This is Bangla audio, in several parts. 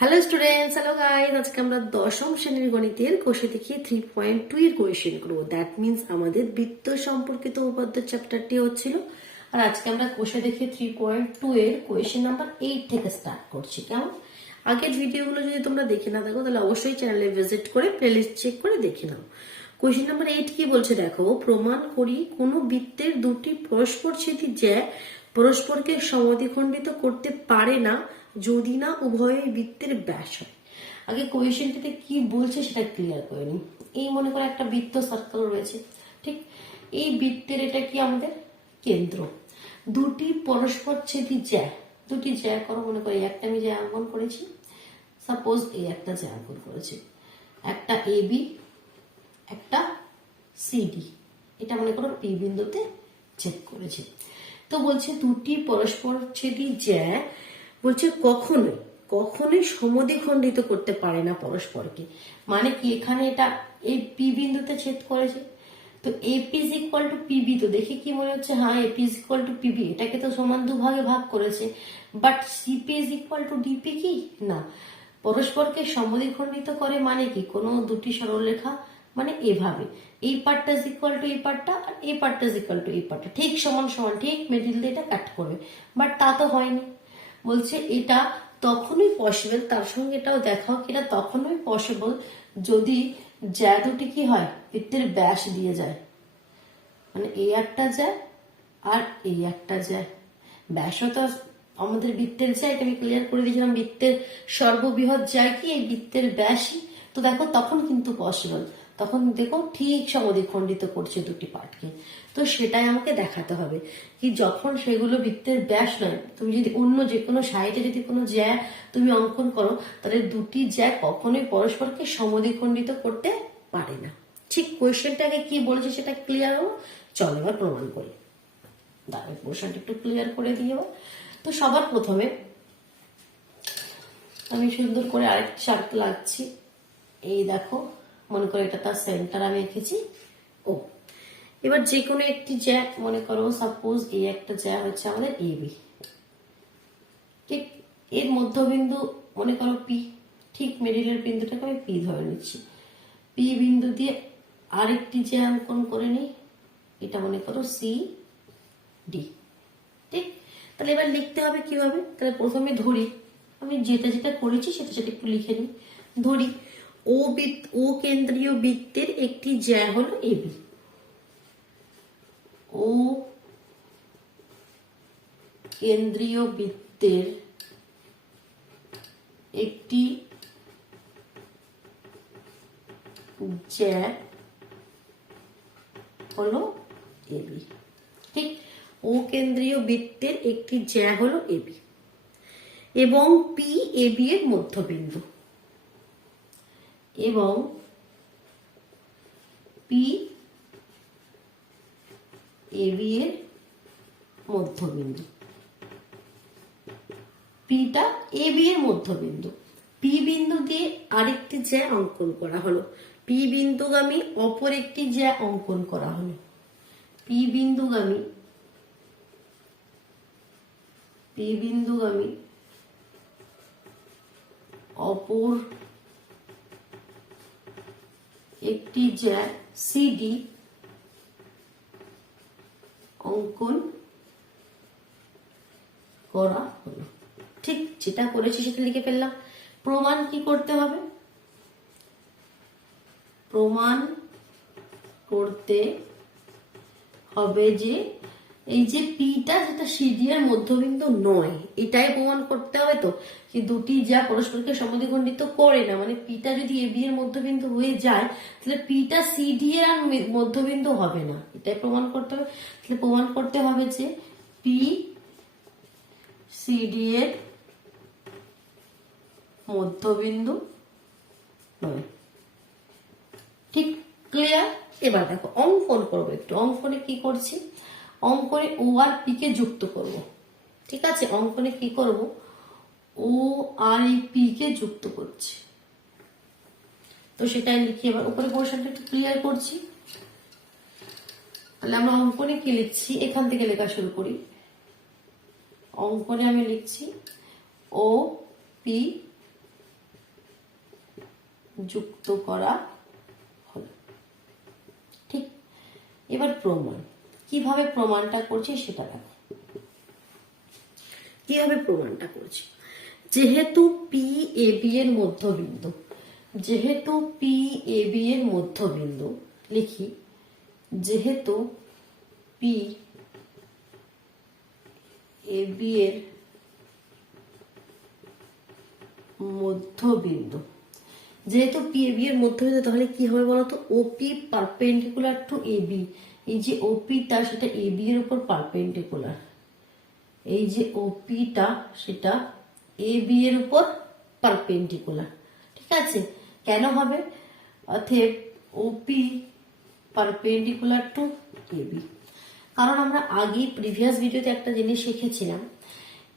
Hello students, hello guys. আজকে আমরা দশম শ্রেণীর গণিতের কোষে দেখিয়ে 3.2 এর কোয়েশ্চেন করবো। দ্যাট মিনস আমাদের বৃত্ত সম্পর্কিত উপাদ্য চ্যাপ্টারটি হচ্ছিল, আর আজকে আমরা কোষে দেখিয়ে 3.2 এর কোয়েশ্চেন নাম্বার 8 থেকে স্টার্ট করছি। কেমন? আগের ভিডিওগুলো যদি তোমরা দেখে না থাকো তাহলে অবশ্যই চ্যানেলে ভিজিট করে প্লেলিস্ট চেক করে দেখে নাও। কোয়েশ্চেন নাম্বার 8 কি বলছে দেখো, প্রমাণ করি কোনো বৃত্তের দুটি পরস্পরছেদী জ্যা পরস্পরকে সমদ্বিখণ্ডিত করতে পারে না যদি না উভয় বৃত্তের ব্যাস হয়। আগে কোয়েশ্চেনটিতে কি বলছে সেটা ক্লিয়ার করে নিই। এই মনে করে একটা বৃত্ত সার্কেল রয়েছে, ঠিক? এই বৃত্তের এটা কি আমাদের কেন্দ্র। দুটি পরস্পরছেদী জ্যা, দুটি জ্যা করো, মনে করে একটা আমি জ্যা অঙ্কন করেছি, সাপোজ এই একটা জ্যা অঙ্কন করেছি, একটা এ বি একটা সিডি, এটা মনে করো পি বিন্দুতে ছেদ করেছে। তো বলছে দুটি পরস্পরছেদী জ্যা বলছে কখনোই সমদ্বিখণ্ডিত করতে পারে না পরস্পরকে। মানে কি, এখানে এটা এই পি বিন্দুতে ছেদ করেছে, তো AP is equal to PB. তো দেখে কি মনে হচ্ছে, হ্যাঁ AP is equal to PB, এটাকে তো সমান দুভাগে ভাগ করেছে। But CP is equal to DP কি না, পরস্পরকে সমদ্বিখণ্ডিত করে মানে কি, কোনো দুটি সরলরেখা মানে এভাবে এই পার্টটা ইজ ইকুয়াল টু এই পার্টটা, আর এই পার্টটা ইজ ইকুয়াল টু এই পার্টটা, ঠিক সমান সমান, ঠিক মিডিল দিয়ে এটা কাট করবে। বাট তা তো হয়নি। বলছে এটা তখনই পসিবল, তার সঙ্গে এটাও দেখাও কি এটা তখনই পসিবল যদি জ্যা দুটি কি হয়, বৃত্তের ব্যাস দিয়ে যায়। মানে এই একটা যায় আর এই একটা যায়, ব্যাসও তো আমাদের বৃত্তের যায়, এটা আমি ক্লিয়ার করে দিয়েছিলাম। বৃত্তের সর্ববৃহৎ যায় কি এই বৃত্তের ব্যাসই। তো দেখো তখন কিন্তু পসিবল, তখন দেখো ঠিক সমদ্বিখণ্ডিত করছে দুটি পার্টকে। তো সেটাই আমাকে দেখাতে হবে কি, যখন সেগুলো বৃত্তের ব্যাস নয়, তুমি যদি অন্য যে কোনো সাইডে যদি কোনো জ্যা তুমি অঙ্কন করো, তাহলে দুটি জ্যা কখনোই পরস্পরকে সমদ্বিখণ্ডিত করতে পারে না। ঠিক কোয়েশ্চেনটাকে কি বলেছে সেটা ক্লিয়ার হলো। চলো এবার প্রমাণ করি। দাঁড়াও, কোয়েশ্চেনটা একটু ক্লিয়ার করে দিয়ে এবার। তো সবার প্রথমে আমি সুন্দর করে আরেকটি সার্কেল আঁকছি। এই দেখো, মনে করো এটা তার সেন্টার আমি এঁকেছি ও। এবার যে কোনো একটি জ্যা, মনে করো সাপোজ এই একটা জ্যা হচ্ছে আমাদের এ বি, ঠিক? এর মধ্যবিন্দু মনে করো পি, ঠিক মিডিলের বিন্দুটাকে আমি পি ধরে নিচ্ছি। পি বিন্দু দিয়ে আরেকটি জ্যা অঙ্কন করে নিই, এটা মনে করো সি ডি, ঠিক? তাহলে এবার লিখতে হবে কিভাবে, তাহলে প্রথমে ধরি, আমি যেটা যেটা করেছি সেটা সেটা একটু লিখে নিই। ধরি ও কেন্দ্রীয় বৃত্তের একটি জ্যা হলো এবি। ও কেন্দ্রীয় বৃত্তের একটি জ্যা হলো এবি, ঠিক? ও কেন্দ্রীয় বৃত্তের একটি জ্যা হলো এবি এবং পি এবি এর মধ্যবিন্দু, এবং পি এবি এর মধ্যবিন্দু, পিটা এবি এর মধ্যবিন্দু। পি বিন্দু দিয়ে আরেকটি জ্যা অঙ্কন করা হলো, পি বিন্দুগামী অপর একটি জ্যা অঙ্কন করা হলো, পি বিন্দুগামী অপর একটি জ্যা সিডি অঙ্কন করা হলো। ঠিক যেটা করেছি সেটা লিখে ফেললাম। প্রমাণ কি করতে হবে, প্রমাণ করতে হবে যে এই যে পিটা যেটা সিডি এর মধ্যবিন্দু নয়, এটাই প্রমাণ করতে হবে। তো কি দুটি যা পরস্পরকে সমদ্বিখণ্ডিত করে না, মানে পিটা যদি এবি এর মধ্যবিন্দু হয়ে যায় তাহলে পিটা সিডি এর আর মধ্যবিন্দু হবে না, এটাই প্রমাণ করতে হবে। তাহলে প্রমাণ করতে হবে যে পি সিডি এর মধ্যবিন্দু নয়, ঠিক? ক্লিয়ার? এবার দেখো অঙ্কন করবো একটু। অঙ্কনে কি করছি, অঙ্কনে ও আর পি কে যুক্ত করব, ঠিক আছে? অঙ্কনে কি করব, ও আর এই পি কে যুক্ত করছি। তো সেটাই লিখি। এবার উপরে পোর্শনটা একটু ক্লিয়ার করছি। তাহলে আমরা অঙ্কনে কি লিখছি, এখান থেকে লেখা শুরু করি। অঙ্কনে আমি লিখছি ও পি যুক্ত করা হলো। ঠিক, এবার প্রমাণ, কিভাবে প্রমাণটা করছি সেটা দেখো। কিভাবে প্রমাণটা করছি, যেহেতু পি এ বি এর মধ্যবিন্দু, যেহেতু পি এ বি এর মধ্যবিন্দু, লিখি যেহেতু পি এ বি এর মধ্যবিন্দু, যেহেতু পি এ বি এর মধ্যবিন্দু, তাহলে কি হবে বলতো, ওপি পারপেন্ডিকুলার টু এ বি, এই যে ওপিটা সেটা এ বি এর উপর পারপেন্ডিকুলার, এই যে ওপিটা সেটা এ বি এর উপর পারপেন্ডিকুলার। ঠিক আছে, কেন হবে, অতএব ওপি পারপেন্ডিকুলার টু এ বি। কারণ আমরা আগে প্রিভিয়াস ভিডিওতে একটা জিনিস শিখেছিলাম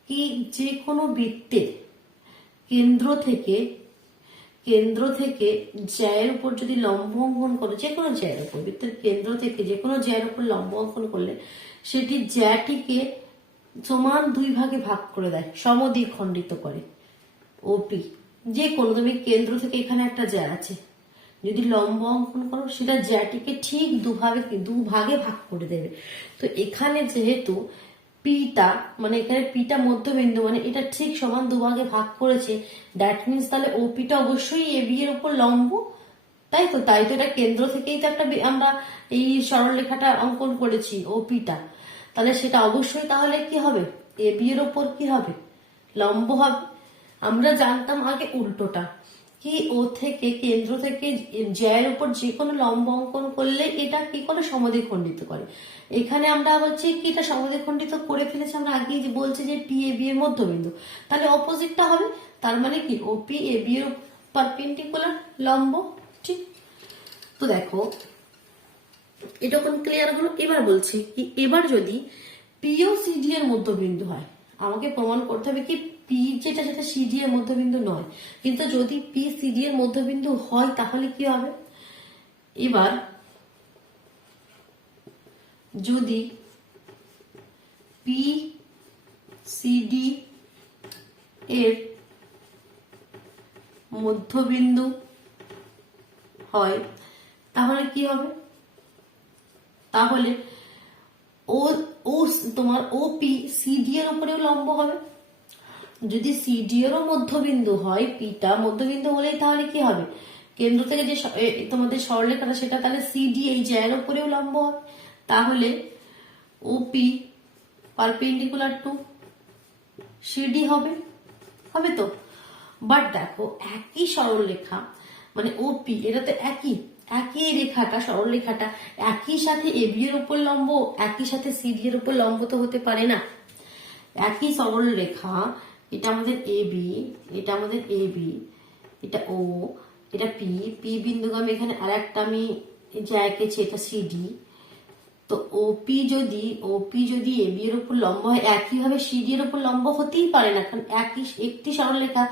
কি, যে কোনো বৃত্তের কেন্দ্র থেকে জ্যায়ের উপর যদি লম্ব অঙ্কন করে, যে কোনো জ্যায়ের উপর, বৃত্তের কেন্দ্র থেকে যে কোনো জ্যায়ের উপর লম্ব অঙ্কন করলে সেটি জ্যাটিকে সমান দুই ভাগে ভাগ করে দেয়, সমদ্বিখণ্ডিত করে। ওপি যে কোনো, তুমি কেন্দ্র থেকে এখানে একটা জ্যা আছে, যদি লম্ব অঙ্কন করো সেটা জ্যাটিকে ঠিক দুভাগে ভাগ করে দেবে। তো এখানে যেহেতু পিটা, মানে এখানে পিটা মধ্যবিন্দু, মানে এটা ঠিক সমান দুভাগে ভাগ করেছে, দ্যাট মিনস তাহলে ওপিটা অবশ্যই এ বি এর উপর লম্ব, তাই তো। তাই তো এটা কেন্দ্র থেকেই তো একটা আমরা এই সরলরেখাটা অঙ্কন করেছি ওপিটা, তাহলে সেটা অবশ্যই তাহলে কি হবে, এ বি এর উপর কি হবে, লম্ব হবে। আমরা জানতাম আগে উল্টোটা, কি ও থেকে কেন্দ্র থেকে জ্যায়ের উপর যে কোনো লম্ব অঙ্কন করলে এটা কি করে, সমদ্বিখণ্ডিত করে। এখানে আমরা বলছি কি এটা সমদ্বিখণ্ডিত করে ফেলেছে, আমরা আগেই বলছি যে পি এ বি এর মধ্যবিন্দু, তাহলে অপোজিটটা হবে, তার মানে কি ওপি এ বি এর পারপেন্ডিকুলার লম্ব। ঠিক, তো দেখো এটা কোন ক্লিয়ার হলো। এবার বলছি কি, এবার যদি পি ও সিডি এর মধ্যবিন্দু হয়, আমাকে প্রমাণ করতে হবে কি পি যেটা সেটা সিডি এর মধ্যবিন্দু নয়, কিন্তু যদি পি সিডি এর মধ্যবিন্দু হয় তাহলে কি হবে, এবার যদি পি সিডি এর মধ্যবিন্দু হয় তাহলে কি হবে, তাহলে ও ও তোমার ওপি সিডি এর উপরেও লম্ব হবে। যদি সিডি এরও মধ্যবিন্দু হয়, পিটা মধ্যবিন্দু হলেই তাহলে কি হবে, কেন্দ্র থেকে যে তোমাদের সরলরেখাটা সেটা তাহলে সিডি এই জ্যায়ের উপরেও লম্ব হবে, তাহলে ওপি পারপেন্ডিকুলার টু সিডি হবে, হবে তো। বাট দেখো একই সরলরেখা, মানে ওপি এটা তো একই রেখাটা, সরলরেখাটা একই সাথে এবি এর উপর লম্ব, একই সাথে সিডি এর উপর লম্ব তো হতে পারে না। একই সরলরেখা, এটা আমাদের এবি, এটা আমাদের এবি, এটা ও, এটা পি, পি বিন্দুগামী, এখানে আর একটা আমি যা এঁকেছি এটা সিডি। তো ওপি যদি এবি এর উপর লম্ব হয়, একইভাবে সিডি এর উপর লম্ব হতেই পারে না, কারণ একটি সরলরেখা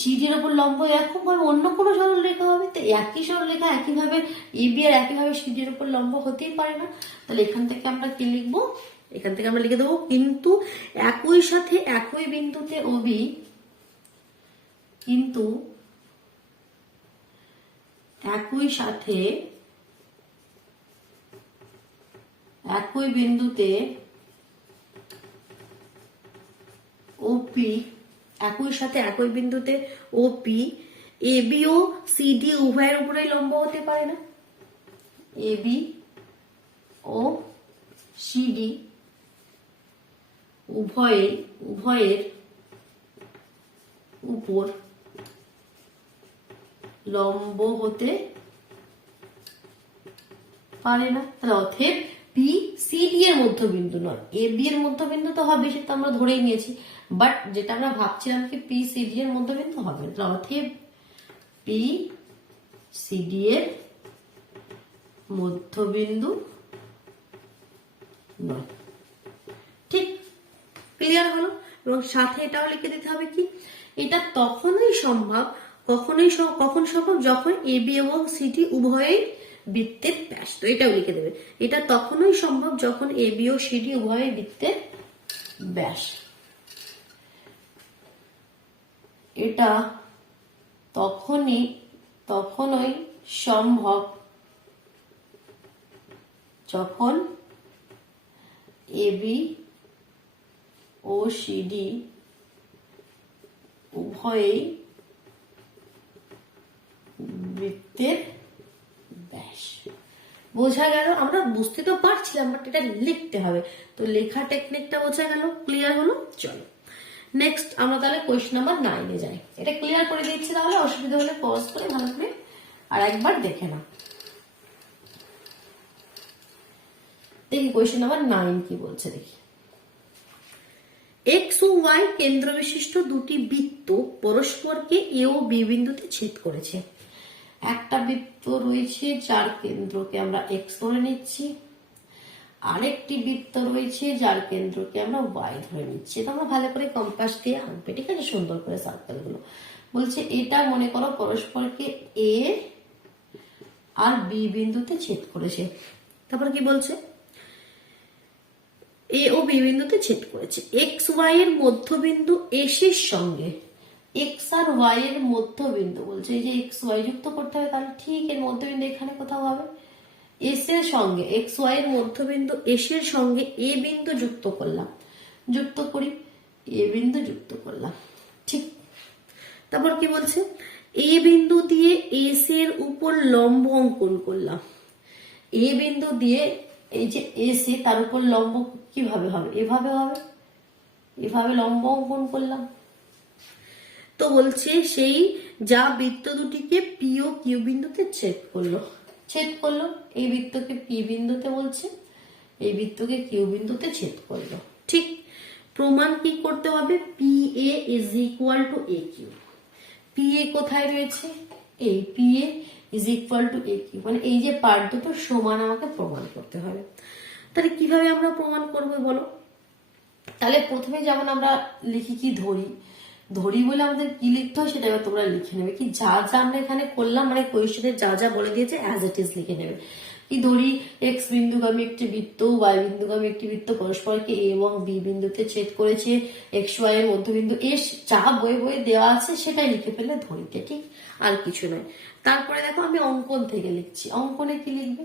সিডি এর উপর লম্ব একই ভাবে অন্য কোনো সরলরেখা হবে, তো একই সরলরেখা একইভাবে এবি আর একইভাবে সিডি এর উপর লম্ব হতেই পারে না। তাহলে এখান থেকে আমরা কি লিখবো, এখান থেকে আমরা লিখে দেবো কিন্তু একই সাথে একই বিন্দুতে ওবি, কিন্তু একই সাথে একই বিন্দুতে ওপি, একই সাথে একই বিন্দুতে ওপি এবি ও সিডি উভয়ের উপরে লম্ব হতে পারে না, এবি ও সিডি উভয়ের উপর লম্ব হতে পারে না। তাহলে অতএব পি সিডি এর মধ্যবিন্দু নয়, এ বি এর মধ্যবিন্দু তো হবে, সেটা আমরা ধরেই নিয়েছি, বাট যেটা আমরা ভাবছিলাম কি পি সিডি এর মধ্যবিন্দু হবে, তাহলে অতএব পি সিডি এর মধ্যবিন্দু নয়। ঠিক, ক্লিয়ার হলো। এবং সাথে এটাও লিখে দিতে হবে কি, এটা তখনই সম্ভব, কখন সম্ভব, যখন এ বি এবং সিডি উভয়েই বৃত্তের ব্যাস। তো এটাও লিখে দেবে, এটা তখনই সম্ভব যখন এ বি ও সিডি উভয়ের বৃত্তের ব্যাস। এটা তখনই তখনই সম্ভব যখন AB ও CD উভয়েই বৃত্তের ব্যাস। বোঝা গেল? আমরা বুঝতে তো পারছিলাম, বাট এটা লিখতে হবে, তো লেখা টেকনিকটা বোঝা গেল, ক্লিয়ার হলো? চলো নেক্সট আমরা তাহলে কোয়েশ্চেন নাম্বার 9 যাই। এটা ক্লিয়ার করে দিচ্ছি, তাহলে অসুবিধা হলে পজ করে ভালো করে আর একবার দেখে নাও। দেখি কোয়েশ্চেন নাম্বার 9 কি বলছে, দেখি। এক্স ও ওয়াই কেন্দ্র বিশিষ্ট দুটি বৃত্ত পরস্পরকে এ ও বি বিন্দুতে ছেদ করেছে। একটা বৃত্ত রয়েছে যার কেন্দ্রকে আমরা এক্স ধরে নিচ্ছি, আরেকটি বৃত্ত রয়েছে যার কেন্দ্রকে আমরা ওয়াই ধরে নিচ্ছি। তোমরা ভালো করে কম্পাস দিয়ে আঁকবে, ঠিক আছে, সুন্দর করে সার্কেল গুলো। বলছে এটা মনে করো পরস্পরকে এ আর বি বিন্দুতে ছেদ করেছে। তারপর কি বলছে? এ ও বি বিন্দুতে ছেদ করেছে। এক্স ওয়াই এর মধ্যবিন্দু এস এর সঙ্গে, এক্স আর ওয়াই এর মধ্যবিন্দু বলছে, এই যে এক্স ওয়াই যুক্ত করতে হবে, তাহলে ঠিক এর মধ্যবিন্দু এখানে কোথাও হবে। এস এর সঙ্গে, এক্স ওয়াই এর মধ্যবিন্দু এস এর সঙ্গে এ বিন্দু যুক্ত করলাম, যুক্ত করি, এ বিন্দু যুক্ত করলাম, ঠিক। তারপর কি বলছে? এ বিন্দু দিয়ে এস এর উপর লম্ব অঙ্কন করলাম। এ বিন্দু দিয়ে এই যে এস এ, তার উপর লম্ব কিভাবে হবে? এভাবে হবে, এভাবে লম্ব অঙ্কন করলাম। তো বলছে সেই যা বৃত্ত দুটিকে পি ও কিউ বিন্দুতে ছেদ করলো, ছেদ করলো। এই বৃত্তকে পি বিন্দুতে বলছে, এই বৃত্তকে কিউ বিন্দুতে ছেদ করলো, ঠিক। প্রমাণ কি করতে হবে? P A is equal to A Q. P A কোথায় রয়েছে? এই P A is equal to A Q, মানে এই যে পার্ট দুটো সমান আমাকে প্রমাণ করতে হবে। তাহলে কিভাবে আমরা প্রমাণ করবো বলো? তাহলে প্রথমে যেমন আমরা লিখি কি, ধরি, ধরি বলে আমাদের কি লিখতে হয় সেটা এবার তোমরা লিখে নেবে। কি যা যা আমরা এখানে করলাম, মানে কোয়েশ্চেনে যা যা বলে দিয়েছে অ্যাজ ইট ইজ লিখে নেবে। কি ধরি, এক্স বিন্দুগামী একটি বৃত্ত, ওয়াই বিন্দুগামী একটি বৃত্ত পরস্পরকে এ এবং বি বিন্দুতে ছেদ করেছে। এক্স ওয়াই এর মধ্যবিন্দু এস, যা বয়ে বয়ে দেওয়া আছে সেটাই লিখে ফেললে ধরিতে, ঠিক, আর কিছু নয়। তারপরে দেখো আমি অঙ্কন থেকে লিখছি। অঙ্কনে কি লিখবে?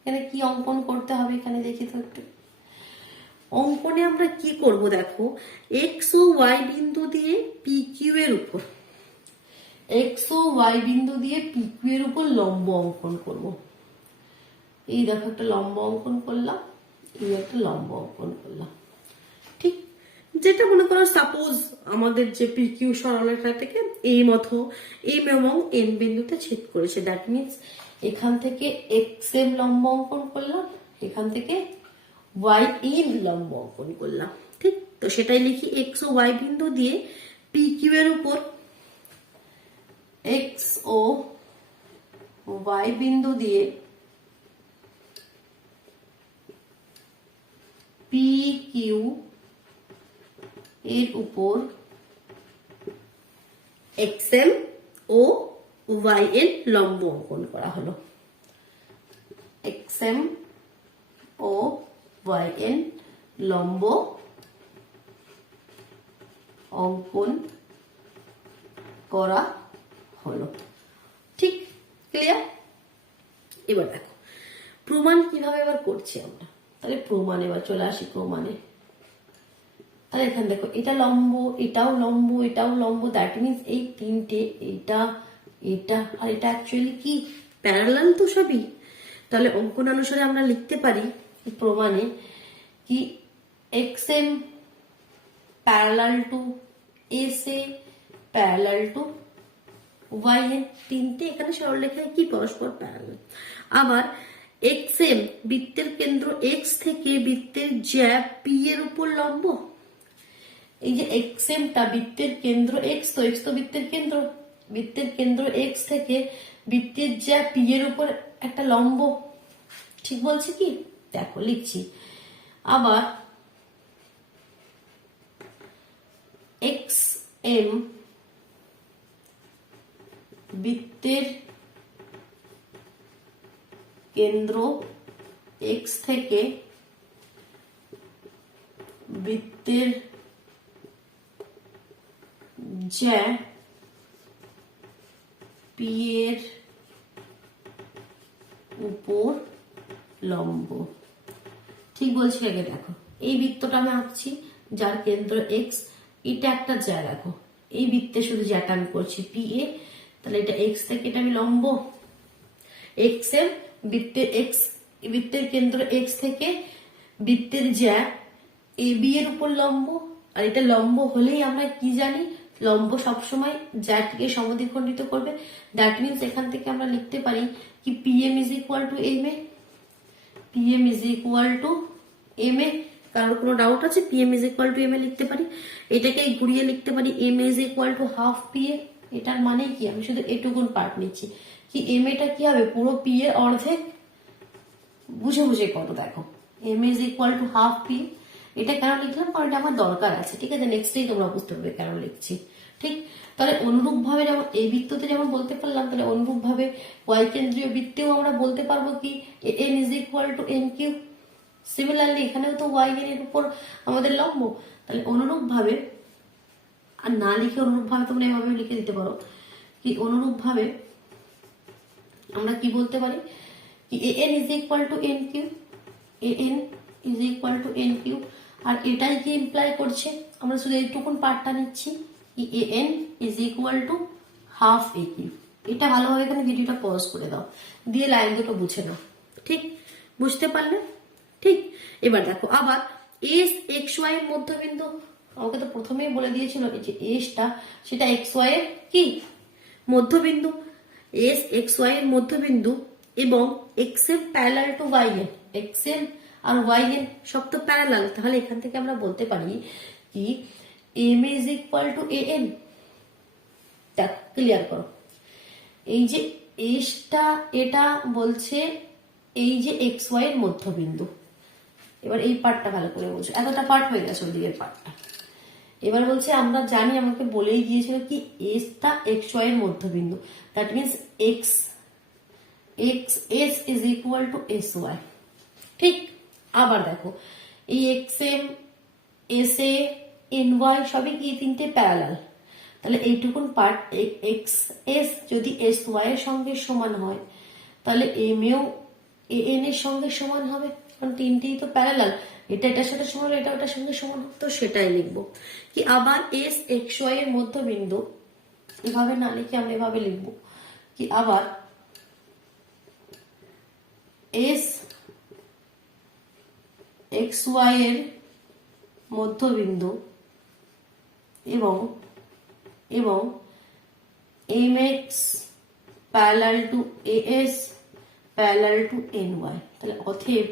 এখানে কি অঙ্কন করতে হবে এখানে দেখি তো একটু। অঙ্কনে আমরা কি করব দেখো, এক্স ও ওয়াই বিন্দু দিয়ে পি কিউ এর উপর, এক্স ও ওয়াই বিন্দু দিয়ে পি কিউ এর উপর লম্ব অঙ্কন করব। এই দেখো একটা লম্ব অঙ্কন করলাম, এই একটা লম্ব অঙ্কন করলাম, ঠিক। যেটা মনে করো সাপোজ আমাদের যে পি কিউ সরলরেখা থেকে এই মতো এম এবং এন বিন্দুতে ছেদ করেছে, দ্যাট মিনস এখান থেকে এক্স এম লম্ব অঙ্কন করলাম, এখান থেকে ওয়াই এন লম্ব অঙ্কন করলাম, ঠিক। তো সেটাই লিখি, এক্স ও ওয়াই বিন্দু দিয়ে পি কিউ এর উপর, এক্স ও ওয়াই বিন্দু দিয়ে পি কিউ এর উপর এক্স এম ও ওয়াই এন লম্ব অঙ্কন করা হলো। এক্স এম ও ওয়াই এন লম্ব অঙ্কন করা হলো, ঠিক, ক্লিয়ার? এবার দেখো প্রমাণ কিভাবে এবার করছি আমরা। তাহলে প্রমাণ, এবার চলে আসি প্রমাণে। তাহলে এখানে দেখো এটা লম্ব, এটাও লম্ব, এটাও লম্ব, দ্যাট মিনস এই তিনটে, এটা এটা আর এটা অ্যাকচুয়ালি কি প্যারালাল তো সবই। তাহলে অঙ্কন অনুসারে আমরা লিখতে পারি প্রমাণে কি X M parallel to S A parallel to Y N, তিনটে এখানে সরলরেখায় কি পরস্পর প্যারালাল। আবার এক্স এম বৃত্তের কেন্দ্র এক্স থেকে বৃত্তের জ্যা পি এর উপর লম্ব। এই যে এক্স এমটা বৃত্তের কেন্দ্র এক্স, তো এক্স তো বৃত্তের কেন্দ্র, বৃত্তের কেন্দ্র এক্স থেকে বৃত্তের জ্যা পি এর উপর একটা লম্ব, ঠিক বলছি কি? দেখো লিখছি। আবার এক্স এম বৃত্তের কেন্দ্র এক্স থেকে বৃত্তের জ্যা পি এর উপর লম্ব। ঠিক বলছি? আগে দেখো, এই বৃত্তটা আমি আঁকছি যার কেন্দ্র এক্স, এটা একটা জ্যা, দেখো এই বৃত্তে শুধু জ্যাটা আমি করছি পি এ, তাহলে এটা এক্স থেকে এটা আমি লম্ব, এক্স এর বৃত্তের কেন্দ্র এক্স থেকে বৃত্তের জ্যা এ বি এর উপর লম্ব। আর এটা লম্ব হলেই আমরা কি জানি, লম্ব সবসময় জ্যাটিকে সমদ্বিখণ্ডিত করবে। দ্যাট মিনস এখান থেকে আমরা লিখতে পারি কি P M is equal to M A, P M is equal to M A. কারোর কোনো ডাউট আছে? P M is equal to M A লিখতে পারি। এটাকে ঘুরিয়ে লিখতে পারি M is equal to half P A. এটার মানে কি, আমি শুধু এটুকুন পার্ট নিচ্ছি, কি এম এটা কি হবে, পুরো পি এর অর্ধেক। বুঝে বুঝে করো, দেখো M is equal to half P. এটা কেন লিখলাম, কারণ এটা আমার দরকার আছে। ঠিক আছে, নেক্সটেই তোমরা বুঝতে পারবে কেন লিখছি। ঠিক, তাহলে অনুরূপ ভাবে যেমন এই বৃত্ততে যেমন বলতে পারলাম, তাহলে অনুরূপ ভাবে ওয়াই কেন্দ্রীয় বৃত্তেও আমরা বলতে পারবো কি N is equal to N Q. Similarly এখানেও তো ওয়াই এর উপর আমাদের লম্ব, তাহলে অনুরূপ ভাবে, আর না লিখে অনুরূপ ভাবে তোমরা এভাবে লিখে দিতে পারো কি অনুরূপ ভাবে আমরা কি বলতে পারি কি N is equal to N Q, N is equal to N Q. আর এটাই কি ইমপ্লাই করছে, আমরা শুধু এইটুকুন পার্টটা নিচ্ছি কি N is equal to half A Q. এটা ভালোভাবে এখানে ভিডিওটা পজ করে দাও, দিয়ে লাইন দুটো বুঝে নাও। ঠিক, বুঝতে পারলে? ঠিক, এবার দেখো আবার এস এক্স ওয়াই এর মধ্যবিন্দু, আমাকে তো প্রথমেই বলে দিয়েছিল যে এসটা সেটা এক্স ওয়াই এর কি মধ্যবিন্দু, এস এক্স ওয়াই এর মধ্যবিন্দু এবং এক্স এর প্যারালাল টু ওয়াই এর, এক্স এর আর ওয়াই এর সব তো প্যারালাল। তাহলে এখান থেকে আমরা বলতে পারি কি M is equal to A N. দেখ, ক্লিয়ার করো, এই যে এসটা এটা বলছে এই যে এক্স ওয়াই এর মধ্যবিন্দু। এবার এই পার্টটা ভালো করে বলছো, এতটা পার্ট হয়ে গেছে ওদিকের পার্টটা। এবার বলছে আমরা জানি, আমাকে বলেই দিয়েছিল কি এসটা এক্স ওয়াই এর মধ্যবিন্দু, that means X S is equal to S Y. ঠিক, আবার দেখো এই X M S A N Y সবই কি তিনটে প্যারালাল, তাহলে এইটুকুন পার্ট এক্স এস যদি এস ওয়াই এর সঙ্গে সমান হয়, তাহলে এম এও এ এন এর সঙ্গে সমান হবে, কারণ তিনটেই তো প্যারালাল। এটা এটার সাথে সমান, এটা ওটার সঙ্গে সমান, তো সেটাই লিখবো কি আবার এস এক্স ওয়াই এর মধ্যবিন্দু। এভাবে না লিখে আমরা এভাবে লিখবো কি আবার এস এক্স ওয়াই এর মধ্যবিন্দু এবং এবং M X parallel to A S parallel to N Y. তাহলে অতএব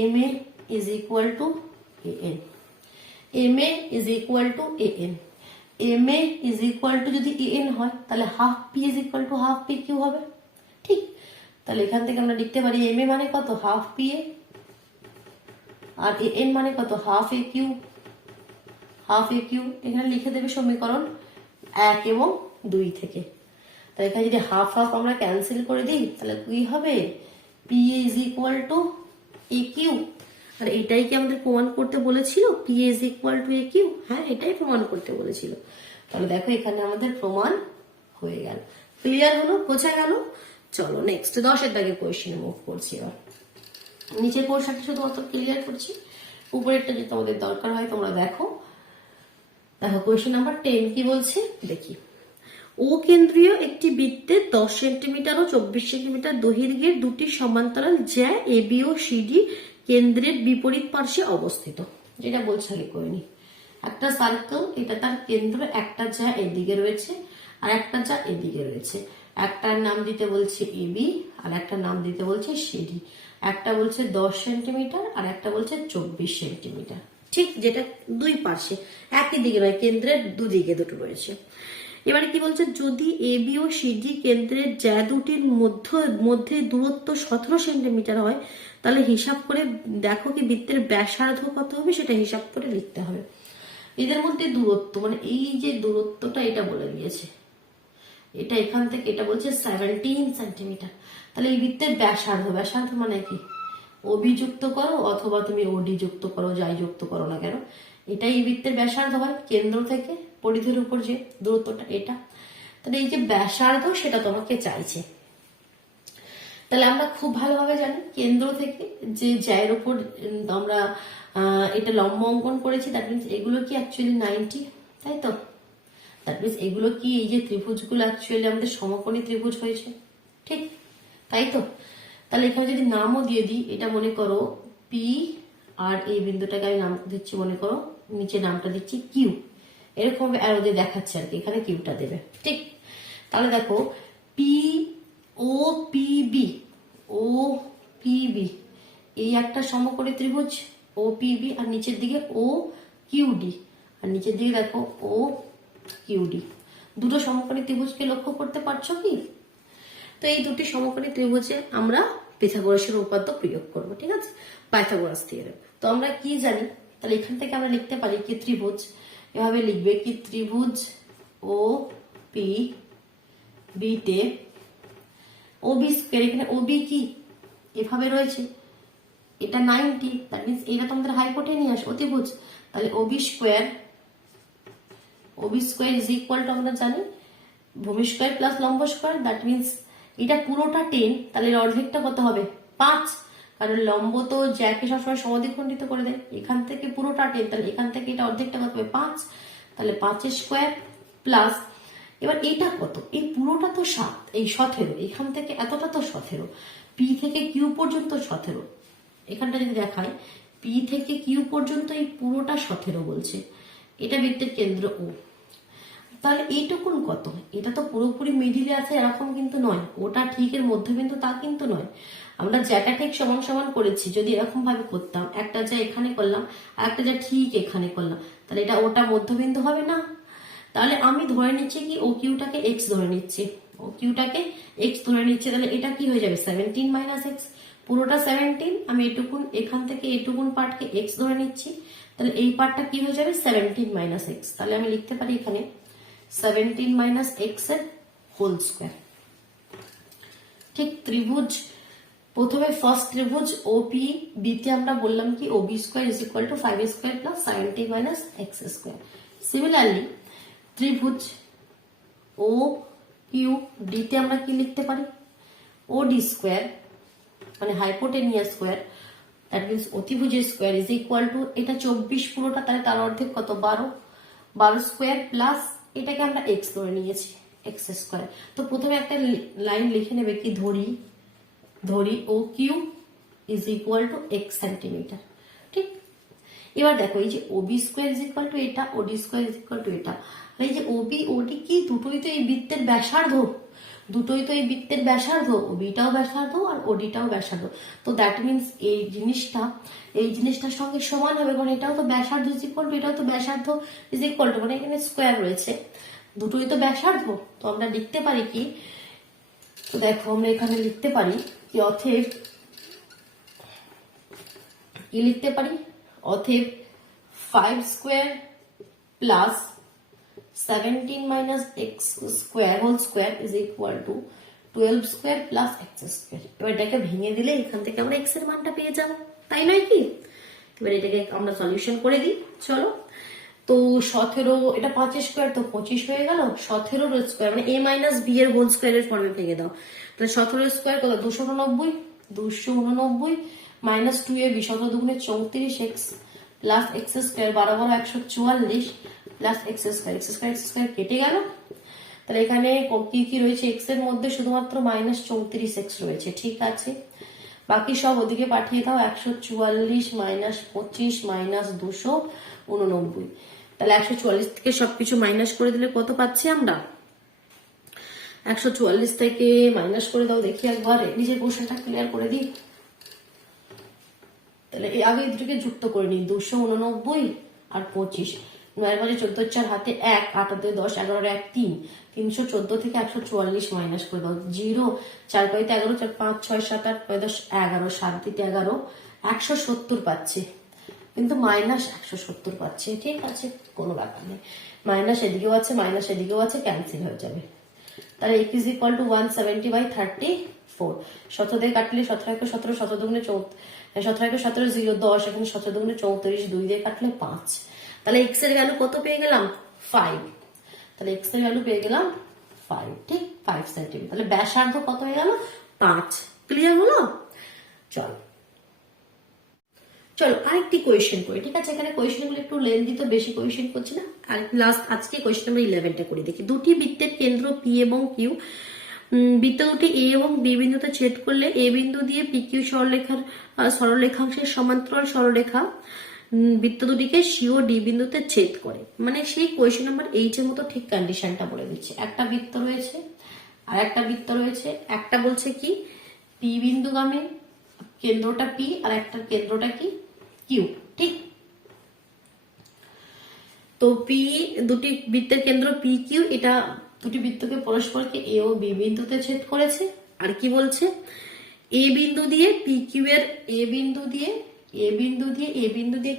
M A is equal to A N, M A is equal to A N, M A is equal to যদি এ এন হয় তাহলে half P is equal to half P Q হবে। ঠিক, তাহলে এখান থেকে আমরা লিখতে পারি এম এ মানে কত হাফ পি এ, আর এ এন মানে কত half A Q, half A Q. এখানে লিখে দেবে সমীকরণ 1 এবং 2 থেকে। তাহলে এখানে যদি হাফ হাফ আমরা ক্যান্সেল করে দিই তাহলে কি হবে P is equal to A Q. আর এটাই কি আমাদের প্রমাণ করতে বলেছিল P is equal to A Q? হ্যাঁ, এটাই প্রমাণ করতে বলেছিল। তাহলে দেখো এখানে আমাদের প্রমাণ হয়ে গেল। ক্লিয়ার হলো, বোঝা গেল? চলো নেক্সট 10-এর দাগে কোয়েশ্চেনে মুভ করছি। এবার নিচের পোর্শনটা শুধুমাত্র ক্লিয়ার করছি, উপরেরটা যদি তোমাদের দরকার হয় তোমরা দেখো। দেখো কোয়েশ্চেন নাম্বার 10 কি বলছে দেখি। ও কেন্দ্রীয় একটি বৃত্তের 10 সেন্টিমিটার ও 24 সেন্টিমিটার দৈর্ঘ্যের দুটি সমান্তরাল জ্যা এ বি ও সিডি কেন্দ্রের বিপরীত পার্শ্বে অবস্থিত। যেটা বলছে আগে করে নি, একটা সার্কেল, এটা তার কেন্দ্র, একটা জ্যা এদিকে রয়েছে আর একটা জ্যা এদিকে রয়েছে। একটার নাম দিতে বলছে এ বি আর একটা নাম দিতে বলছে সিডি। একটা বলছে 10 সেন্টিমিটার আর একটা বলছে 24 সেন্টিমিটার। ঠিক, যেটা দুই পাশে একই দিকে নয়, কেন্দ্রের দুদিকে দুটো রয়েছে। এবারে কি বলছে, যদি এ বি ও সিডি কেন্দ্রের জ্যা দুটির মধ্যে দূরত্ব 17 সেন্টিমিটার হয়, তাহলে হিসাব করে দেখো কি বৃত্তের ব্যাসার্ধ কত হবে, সেটা হিসাব করে লিখতে হবে। এদের মধ্যে দূরত্ব মানে এই যে দূরত্বটা এটা বলে দিয়েছে, এটা এখান থেকে এটা বলছে 17 সেন্টিমিটার। তাহলে এই বৃত্তের ব্যাসার্ধ, ব্যাসার্ধ মানে কি ওবি যুক্ত করো অথবা তুমি ওডি যুক্ত করো, যাই যুক্ত করো না কেন, এটাই এই বৃত্তের ব্যাসার্ধ হয় কেন্দ্র থেকে পরিধির উপর যে দূরত্বটা এটা। তাহলে এই যে ব্যাসার্ধ সেটা তোমাকে চাইছে। তাহলে আমরা খুব ভালোভাবে জানি কেন্দ্র থেকে যে জ্যায়ের উপর আমরা এটা লম্ব অঙ্কন করেছি, দ্যাট মিনস এগুলো কি অ্যাকচুয়ালি 90, তাই তো? দ্যাট মিনস এগুলো কি এই যে ত্রিভুজগুলো অ্যাকচুয়ালি আমাদের সমকোণী ত্রিভুজ হয়েছে, ঠিক তাই তো? তাহলে এখানে যদি নামও দিয়ে দিই, এটা মনে করো পি, আর এই বিন্দুটাকে আমি নাম দিচ্ছি মনে করো, নিচে নামটা দিচ্ছি কিউ, এরকম অ্যারো দিয়ে দেখাচ্ছে আর কি, এখানে কিউটা দেবে, ঠিক? তাহলে দেখো P O P B, O P B এই একটা সমকোণী ত্রিভুজ ও পি বি, আর নিচের দিকে ও কিউডি, আর নিচের দিকে দেখো ও কিউডি, দুটো সমকোণী ত্রিভুজকে লক্ষ্য করতে পারছো কি? তো এই দুটি সমকোণী ত্রিভুজে আমরা পিথাগোরাসের উপপাদ্য প্রয়োগ করবো, ঠিক আছে, পাইথাগোরাস থিওরেম। তো আমরা কি জানি, তাহলে এখান থেকে আমরা লিখতে পারি কি ত্রিভুজ, এভাবে লিখবে কি ত্রিভুজ ও পি বিতে ও বি স্কোয়ার, এখানে ও বি কি এভাবে রয়েছে, এটা 90, দ্যাট মিনস এটা তোমাদের হাইপোটেনিয়াস অতিভুজ, তাহলে O B square is equal to আমরা জানি ভূমি স্কোয়ার প্লাস লম্ব স্কোয়ার, দ্যাট মিনস এটা পুরোটা 10, তাহলে এর অর্ধেকটা কত হবে 5, কারণ লম্ব তো জ্যাকে সবসময় সমদ্বিখণ্ডিত করে দেয়, এখান থেকে পুরোটা 10, তাহলে এখান থেকে এটা অর্ধেকটা কত হবে 5, তাহলে 5 স্কোয়ার প্লাস, এবার এইটা কত, এই পুরোটা তো 7, এই 17, এখান থেকে এতটা তো 17, পি থেকে কিউ পর্যন্ত 17, এখানটা যদি দেখায় পি থেকে কিউ পর্যন্ত এই পুরোটা 17 বলছে, এটা বৃত্তের কেন্দ্র ও। তাহলে এইটুকুন কত, এটা তো পুরোপুরি মিডিলে আছে এরকম কিন্তু নয়, ওটা ঠিক এর মধ্যবিন্দু তা কিন্তু নয়, আমরা যেটা ঠিক সমান সমান করেছি যদি এরকম ভাবে করতাম, একটা যা এখানে করলাম আর একটা যা ঠিক এখানে করলাম, তাহলে এটা ওটা মধ্যবিন্দু হবে না? তাহলে আমি ধরে নিচ্ছি কি ও কিউটাকে এক্স ধরে নিচ্ছি, ও কিউটাকে এক্স ধরে নিচ্ছি, তাহলে এটা কি হয়ে যাবে 17 মাইনাস এক্স, পুরোটা 17, আমি এটুকুন এখান থেকে এটুকুন পার্টকে এক্স ধরে নিচ্ছি, তাহলে এই পার্টটা কি হয়ে যাবে 17 মাইনাস এক্স, তাহলে আমি লিখতে পারি এখানে 17 মাইনাস এক্স এর হোল স্কোয়ার, ঠিক? ত্রিভুজ প্রথমে ফার্স্ট ত্রিভুজ ওপি বিতে আমরা বললাম কি O B square is equal to 5 square plus 17 minus x square. Similarly ত্রিভুজ ও কিউ ডিতে আমরা কি লিখতে পারি ও ডি স্কোয়ার মানে হাইপোটেনিয়াস স্কোয়ার, দ্যাট মিনস অতিভুজের স্কোয়ার ইজ ইকুয়াল টু এটা 24 পুরোটা, তাহলে তার অর্ধেক কত 12 স্কোয়ার প্লাস এটাকে আমরা এক্স ধরে নিয়েছি এক্স স্কোয়ার। তো প্রথমে একটা লাইন লিখে নেবে কি ধরি O Q is equal to X centimetre, ঠিক? এবার দেখো এই যে OB square is equal to এটা, OD square is equal to এটা, এই যে ওবি ওডি কি দুটোই তো এই বৃত্তের ব্যাসার্ধ, ওবিটাও ব্যাসার্ধ আর ওডিটাও ব্যাসার্ধ, তো দ্যাট মিনস এই জিনিসটার সঙ্গে সমান হবে, কারণ এটাও তো ব্যাসার্ধ ইজ ইকুয়াল টু এটাও তো ব্যাসার্ধ ইজ ইকুয়াল টু, মানে এখানে স্কোয়ার রয়েছে, দুটোই তো ব্যাসার্ধ, তো আমরা লিখতে পারি কি, তো দেখো আমরা এখানে লিখতে পারি কি অতএব অতএব 5 square plus 17 minus x square whole square is equal to 12 square plus x square. এবার এটাকে ভেঙে দিলে এখান থেকে আমরা এক্স এর মানটা পেয়ে যাবো, তাই নয় কি? এবার এটাকে আমরা সলিউশন করে দিই, চলো। তো 17 এটা 5 স্কোয়ার তো 25 হয়ে গেল, 17 স্কোয়ার মানে a মাইনাস বি এর হোল স্কোয়ারের ফর্মে ভেঙে দাও, তাহলে 17 স্কোয়ার কত 289 মাইনাস 2ab 17 দুগুণে 34 x plus x square 12 12 144 plus x square কেটে গেল, তাহলে এখানে কি কি রয়েছে এক্স এর মধ্যে শুধুমাত্র মাইনাস 34 এক্স রয়েছে, ঠিক আছে, বাকি সব ওদিকে পাঠিয়ে দাও 144 মাইনাস 25 মাইনাস 289, তাহলে 144 থেকে সবকিছু মাইনাস করে দিলে কত পাচ্ছি আমরা 144 থেকে মাইনাস করে দাও, দেখি একবার নিজের কোশ্চেনটা ক্লিয়ার করে দিই, তাহলে এই আগে দুটোকে যুক্ত করে নিই 289 আর 25, 9 বাজে 14 4 হাতে 1 8 2 10 11 1 3 314 থেকে 144 মাইনাস করে দাও 0 4 5 11 4 5 6 7 8 9 10 11 7 দিতে 11 170 পাচ্ছি, কিন্তু মাইনাস 170 পাচ্ছি, ঠিক আছে, কোনো ব্যাপার নেই, মাইনাস এদিকেও আছে মাইনাস এদিকেও আছে, ক্যান্সেল হয়ে যাবে, তাহলে x ইজ ইকুয়াল টু 170/34, 17 দিয়ে কাটলে 17 1 17 17 দুগুণে 17 1 17 0 10, এখানে 17 দুগুণে 34, 2 দিয়ে কাটলে 5, তাহলে x এর ভ্যালু কত পেয়ে গেলাম 5, তাহলে x এর ভ্যালু পেয়ে গেলাম 5, ঠিক 5 সেন্টিমিটার। তাহলে ব্যাসার্ধ কত হয়ে গেল? 5। ক্লিয়ার হলো? চলো চলো আরেকটি কোয়েশ্চেন করি, ঠিক আছে? এখানে কোয়েশ্চেন গুলো একটু লেন্দি, তো বেশি কোয়েশ্চেন করছি না। আর লাস্ট আজকে কোয়েশ্চেন নাম্বার 11টা করে দেখি। দুটি বৃত্তের কেন্দ্র পি এবং কিউ, বৃত্ত দুটি এ এবং বি বিন্দুতে ছেদ করলে এ বিন্দু দিয়ে পি কিউ সরলরেখাংশের সমান্তরাল সরলরেখা বৃত্ত দুটিকে সি ও ডি বিন্দুতে ছেদ করে। মানে সেই কোয়েশ্চেন নাম্বার 8 এর মতো ঠিক কন্ডিশনটা বলে দিচ্ছে। একটা বৃত্ত রয়েছে আর একটা বৃত্ত রয়েছে, একটা বলছে কি পি বিন্দুগামী, কেন্দ্রটা পি, আর একটা কেন্দ্রটা কি কিউ, ঠিক? তো পি, দুটি বৃত্তের কেন্দ্র পি কিউ, এটা দুটি বৃত্তকে পরস্পরকে এ ও বি বিন্দুতে ছেদ করেছে। আর কি বলছে? এ বিন্দু দিয়ে পি কিউ এর এ বিন্দু দিয়ে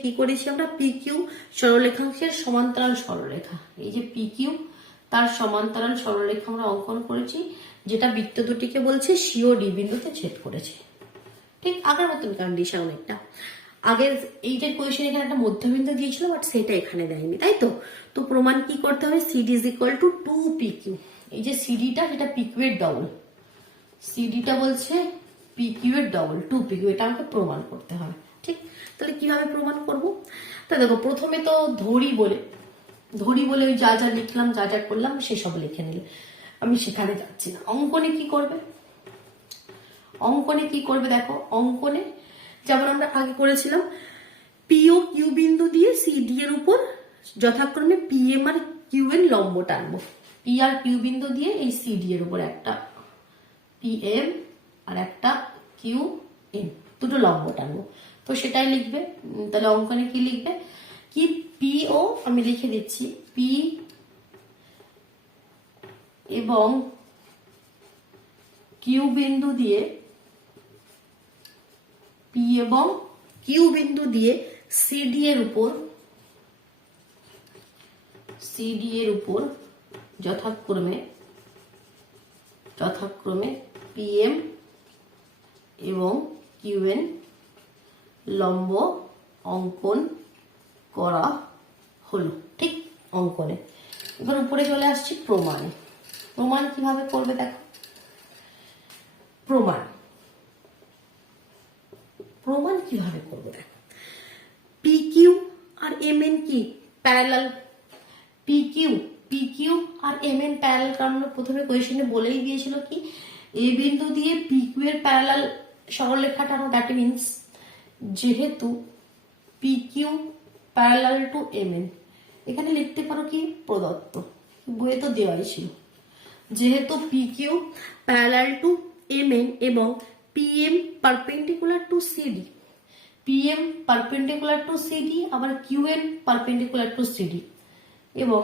কি করেছি আমরা? পি কিউ সরলরেখাংশের সমান্তরাল সরলরেখা, এই যে পি কিউ তার সমান্তরাল সরলরেখা আমরা অঙ্কন করেছি, যেটা বৃত্ত দুটিকে বলছে সি ও ডি বিন্দুতে ছেদ করেছে। ঠিক আগের মতন কন্ডিশন অনেকটা। আগের এইটার কোয়েশ্চেন এখানে একটা মধ্যবিন্দু দিয়েছিল, বাট সেটা এখানে দেয়নি, তাই তো? তো প্রমাণ কি করতে হবে? CD is equal two 2PQ। এই যে সিডিটা, সেটা পিকিউ এর ডবল। সিডিটা বলছে পিকিউ এর ডবল 2PQ, এটা আমাকে প্রমাণ করতে হবে, ঠিক? তাহলে কিভাবে প্রমাণ করব? তা দেখো, প্রথমে তো ধরি বলে ওই যা যা লিখলাম, যা যা করলাম সেসব লিখে নিলে, আমি সেখানে যাচ্ছি না। অঙ্কনে কি করবে দেখো, অঙ্কনে যেমন আমরা আগে করেছিলাম, পি ও কিউ বিন্দু দিয়ে সিডি এর উপর যথাক্রমে পি এম আর কিউ এর লম্ব টানবো। পি আর কিউ বিন্দু দিয়ে এই সিডি এর উপর একটা পি এম আর একটা কিউ এম, দুটো লম্ব টানবো। তো সেটাই লিখবে। তাহলে অঙ্কনে কি লিখবে? কি পি ও, আমি লিখে দিচ্ছি, পি এবং কিউ বিন্দু দিয়ে সিডি এর উপর যথাক্রমে পিএম এবং কিউএন লম্ব অঙ্কন করা হলো, ঠিক? অঙ্কনে এবার উপরে চলে আসছি প্রমাণ কিভাবে করবে দেখো। প্রমাণ কিভাবে করবো দেখো। পি কিউ আর এম এন কি প্যারালাল? পি কিউ আর এম এন প্যারালাল, কারণ প্রথমে কোয়েশ্চেনে বলেই দিয়েছিল কি এ বিন্দু দিয়ে পি কিউ এর প্যারালাল সরলরেখা টানো। দ্যাট মিনস যেহেতু P Q parallel to M N, এখানে লিখতে পারো কি প্রদত্ত, বইয়ে তো দেওয়াই ছিল। যেহেতু P Q parallel to M N এবং PM perpendicular to CD, PM perpendicular to CD, আবার কিউএন পারপেন্ডিকুলার টু সিডি, এবং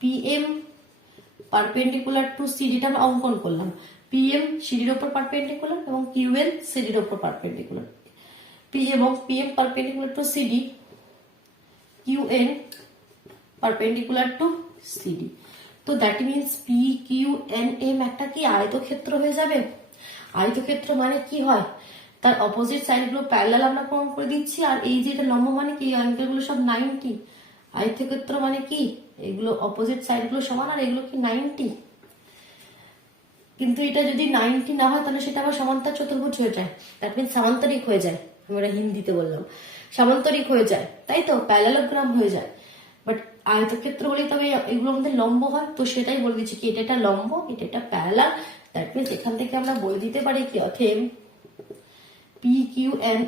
পিএম পারপেন্ডিকুলার টু সিডিটা আমরা অঙ্কন করলাম। পিএম সিডির ওপর পারপেন্ডিকুলার এবং কিউএন সিডির ওপর পারপেন্ডিকুলার, এবং PM perpendicular to CD, QN perpendicular to CD. তো that means P Q N M একটা কি আয়তক্ষেত্র হয়ে যাবে। আয়তক্ষেত্র মানে কি হয়? তার অপোজিট সাইড গুলো প্যারালাল আমরা প্রমাণ করে দিচ্ছি, আর এই যে এটা লম্ব মানে কি, অ্যাঙ্গেল গুলো সব 90। আয়তক্ষেত্র মানে কি, এগুলো অপোজিট সাইড গুলো সমান আর এগুলো কি 90। কিন্তু এটা যদি 90 না হয় তাহলে সেটা আবার সমান্তর চতুর্ভুজ হয়ে যায়। দ্যাট মিনস সামান্তরিক হয়ে যায়। আমরা হিন্দিতে বললাম সামান্তরিক হয়ে যায়, তাই তো, প্যারালালোগ্রাম হয়ে যায়। বাট আয়তক্ষেত্র বলেই তবে এগুলো আমাদের লম্ব হয়। তো সেটাই বলে দিচ্ছি কি এটা লম্ব, এটা প্যারালাল। দ্যাট মিনস এখান থেকে আমরা বলে দিতে পারি কি, অতএব পি কিউ এন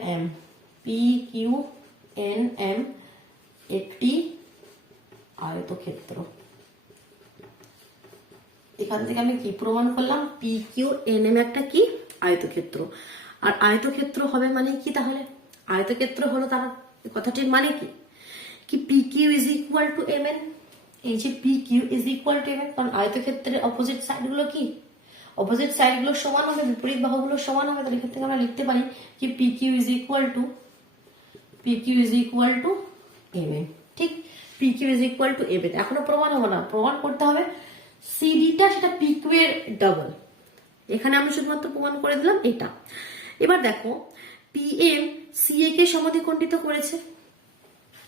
এম একটি আয়তক্ষেত্র। এখান থেকে আমি কি প্রমাণ করলাম? পি কিউ এন এম একটা কি আয়তক্ষেত্র। আর আয়তক্ষেত্র হবে মানে কি তাহলে? আয়তক্ষেত্র হলো তার কথাটির মানে কি P Q is equal to M N. এই যে P Q is equal to M N, কারণ আয়তক্ষেত্রের অপোজিট সাইড গুলো কি, অপোজিট সাইড গুলো সমান হবে, বিপরীত বাহুগুলো সমান হবে। তাহলে এখান থেকে আমরা লিখতে পারি কি P Q is equal to M N, ঠিক? P Q is equal to M N. এখনো প্রমাণ হবে না, প্রমাণ করতে হবে সিডিটা সেটা পি কিউ এর ডবল। এখানে আমি শুধুমাত্র প্রমাণ করে দিলাম এটা। এবার দেখো, পিএম সিএ কে সমদ্বিখণ্ডিত করেছে।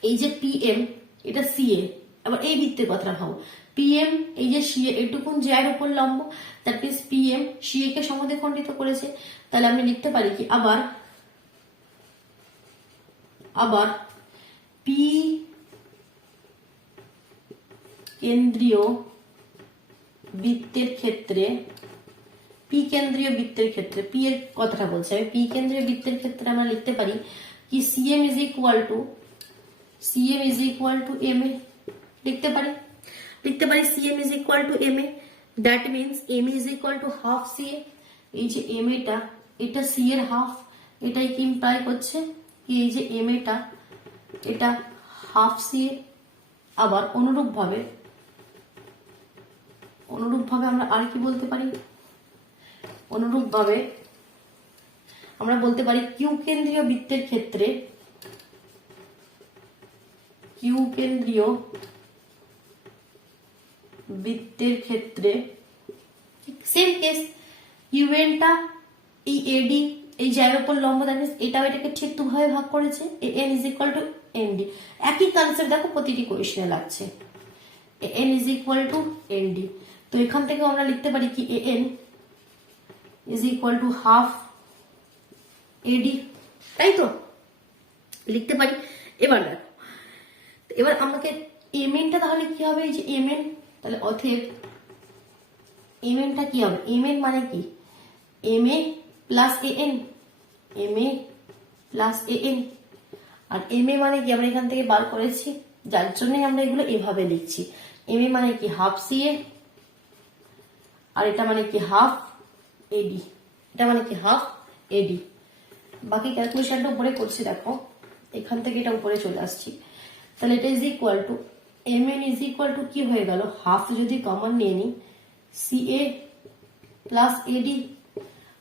এই যে পিএম, এটা সিএ, আবার এই বৃত্তের কথা ভাবো, পিএম এই যে সিএ এটুকুন যে এর উপর লম্ব, দ্যাট মিনস পিএম সিএ কে সমদ্বিখণ্ডিত করেছে। তাহলে আমি লিখতে পারি কি আবার পি কেন্দ্রীয় বৃত্তের ক্ষেত্রে, পি কেন্দ্রীয় বৃত্তের ক্ষেত্রে, পি এর কথাটা বলছে আমি, পি কেন্দ্রীয় বৃত্তের ক্ষেত্রে আমরা লিখতে পারি কি CM is equal to M A, লিখতে পারি CM is equal to M A, that means M is equal to half CA. এই যে এম এটা, এটা সি এর হাফ, এটাই কি ইমপ্লাই করছে কি এই যে এম এটা হাফ সিএ। আবার অনুরূপ ভাবে আমরা আর কি বলতে পারি, অনুরূপভাবে আমরা বলতে পারি কিউ কেন্দ্রীয় বৃত্তের ক্ষেত্রে, সেম কেস, ইউএনটা এই এডি এই যার উপর লম্ব, দ্যাট মিন্স এটাও এটাকে ঠিক দুভাবে ভাগ করেছে, N is equal to ND. একই কনসেপ্ট দেখো প্রতিটি কোয়েশনে লাগছে, N is equal to ND. তো এখান থেকে আমরা লিখতে পারি কি N is equal to half AD, তাই তো লিখতে পারি। এবার দেখো, এবার আমাকে এমএনটা তাহলে কি হবে, এই যে এমএন, তাহলে অতএব এমএনটা কি হবে, এমএন মানে কি M A plus N, R M A মানে কি আমরা এখান থেকে বার করেছি, যার জন্যই আমরা এগুলো এভাবে লিখছি। এম এ মানে কি হাফ সিএ, আর এটা মানে কি হাফ এডি, বাকি ক্যালকুলেশনটা উপরে করছি, দেখো এখান থেকে এটা উপরে চলে আসছি। তাহলে এটা is equal to M N is equal to কি হয়ে গেল, হাফ যদি কমন নিয়ে নিই সিএ প্লাস এডি,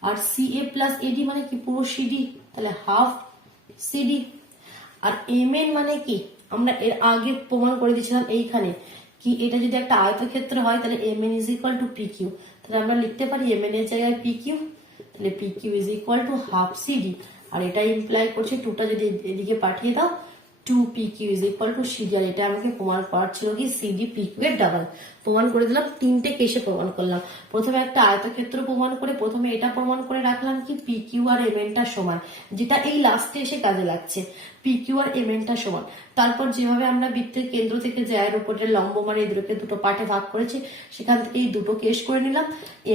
আর সিএ প্লাস এডি মানে কি পুরো সিডি, তাহলে হাফ সিডি। আর এম এন মানে কি আমরা এর আগে প্রমাণ করে দিয়েছিলাম এইখানে কি এটা যদি একটা আয়তক্ষেত্র হয় তাহলে M N is equal to P Q, তাহলে আমরা লিখতে পারি এম এন এর জায়গায় পি কিউ, তাহলে P Q is equal to half CD. আর এটা ইমপ্লাই করছে টুটা যদি এদিকে পাঠিয়ে দাও, 2pq is equal to cd, আর এটা আমাকে প্রমাণ করার ছিল কি cd pq এর ডাবল। প্রমাণ করে দিলাম, তিনটে কেসে প্রমাণ করলাম। প্রথমে একটা আয়তক্ষেত্র প্রমাণ করে, প্রথমে এটা প্রমাণ করে রাখলাম কি pq আর mn টা সমান, যেটা এই লাস্টে এসে কাজে লাগছে, pq আর mn টা সমান। তারপর যেভাবে আমরা বৃত্তের কেন্দ্র থেকে জ্যায়ের উপরে লম্ব মানে এই দুটোকে পার্টে ভাগ করেছি, সেখান থেকে এই দুটো কেস করে নিলাম,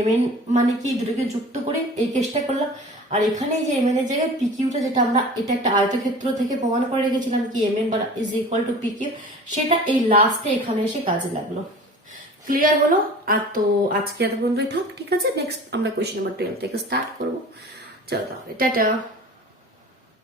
mn মানে কি এই দুটোকে যুক্ত করে এই কেসটা করলাম। আর এখানে যে এম এন এর জায়গায় পিকিউটা, যেটা আমরা এটা একটা আয়তক্ষেত্র থেকে প্রমাণ করে রেখেছিলাম কি M N is equal to PQ, সেটা এই লাস্টে এখানে এসে কাজে লাগলো। ক্লিয়ার হলো? আর তো আজকে এত পর্যন্তই থাক, ঠিক আছে? নেক্সট আমরা কোয়েশ্চেন নাম্বার 12 থেকে স্টার্ট করবো। চলো তাহলে টাটা।